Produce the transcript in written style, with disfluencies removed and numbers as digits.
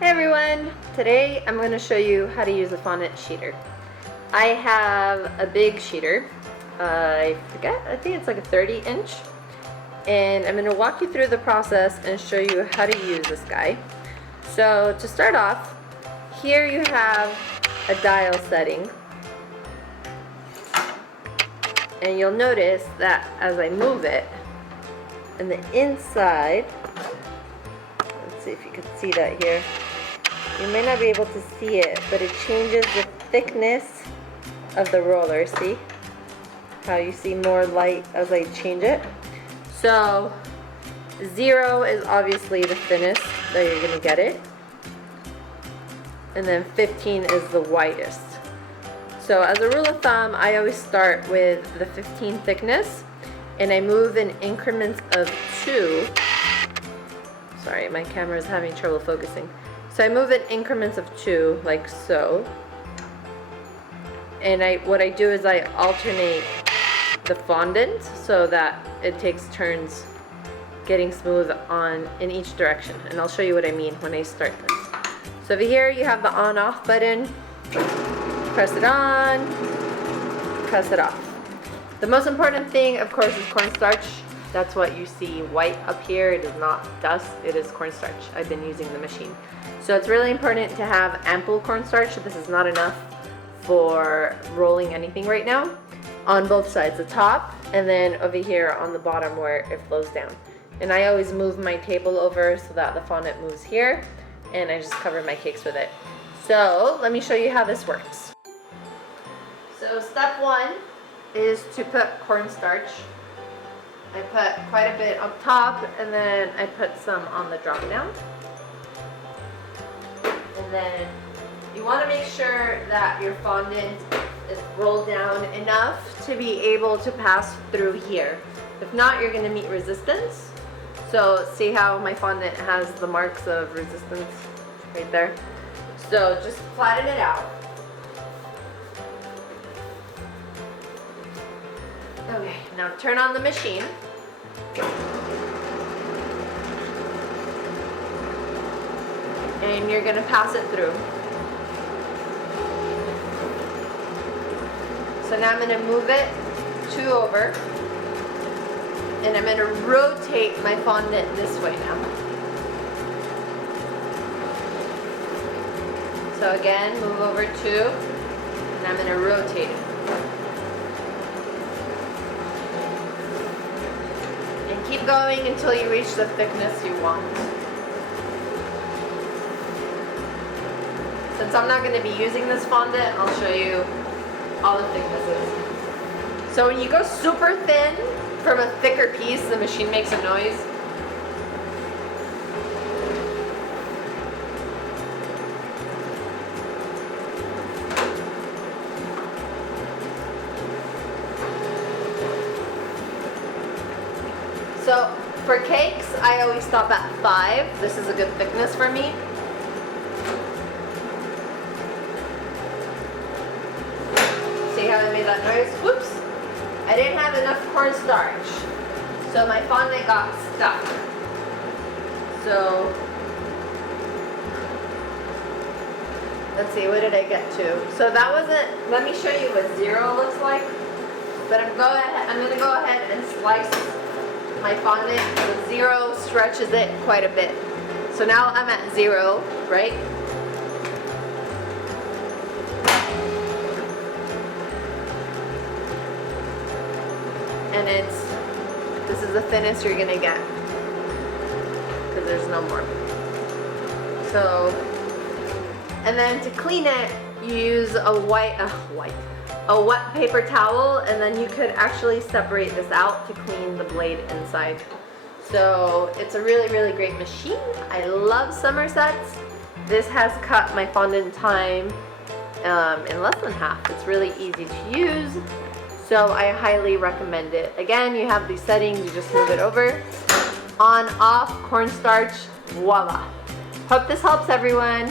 Hey everyone! Today I'm going to show you how to use a fondant sheeter. I have a big sheeter. I think it's like a 30-inch. And I'm going to walk you through the process and show you how to use this guy. So to start off, here you have a dial setting. And you'll notice that as I move it, and the inside, let's see if you can see that here. You may not be able to see it, but it changes the thickness of the roller. See how you see more light as I change it? So 0 is obviously the thinnest that you're going to get it. And then 15 is the widest. So as a rule of thumb, I always start with the 15 thickness and I move in increments of 2. Sorry, my camera is having trouble focusing. So I move in increments of 2, like so. And what I do is I alternate the fondant so that it takes turns getting smooth in each direction. And I'll show you what I mean when I start this. So over here you have the on-off button. Press it on, press it off. The most important thing, of course, is cornstarch. That's what you see white up here. It is not dust, it is cornstarch. I've been using the machine. So it's really important to have ample cornstarch. This is not enough for rolling anything right now. On both sides, the top, and then over here on the bottom where it flows down. And I always move my table over so that the fondant moves here, and I just cover my cakes with it. So let me show you how this works. So step 1 is to put cornstarch. I put quite a bit on top, and then I put some on the drop down. And then you want to make sure that your fondant is rolled down enough to be able to pass through here. If not, you're going to meet resistance. So see how my fondant has the marks of resistance right there? So just flatten it out. Okay, now turn on the machine. And you're going to pass it through. So now I'm going to move it 2 over. And I'm going to rotate my fondant this way now. So again, move over 2. And I'm going to rotate it. And keep going until you reach the thickness you want. Since I'm not going to be using this fondant, I'll show you all the thicknesses. So when you go super thin from a thicker piece, the machine makes a noise. So for cakes, I always stop at 5. This is a good thickness for me. See how I made that noise? Whoops! I didn't have enough cornstarch, so my fondant got stuck. So let's see, what did I get to? So that wasn't. Let me show you what 0 looks like. But I'm going to go ahead and slice my fondant. So 0 stretches it quite a bit. So now I'm at 0, right? And this is the thinnest you're gonna get because there's no more. So, and then to clean it, you use a wet paper towel, and then you could actually separate this out to clean the blade inside. So it's a really, really great machine. I love Somerset's. This has cut my fondant time in less than half. It's really easy to use. So I highly recommend it. Again, you have these settings, you just move it over. On, off, cornstarch, voila. Hope this helps everyone.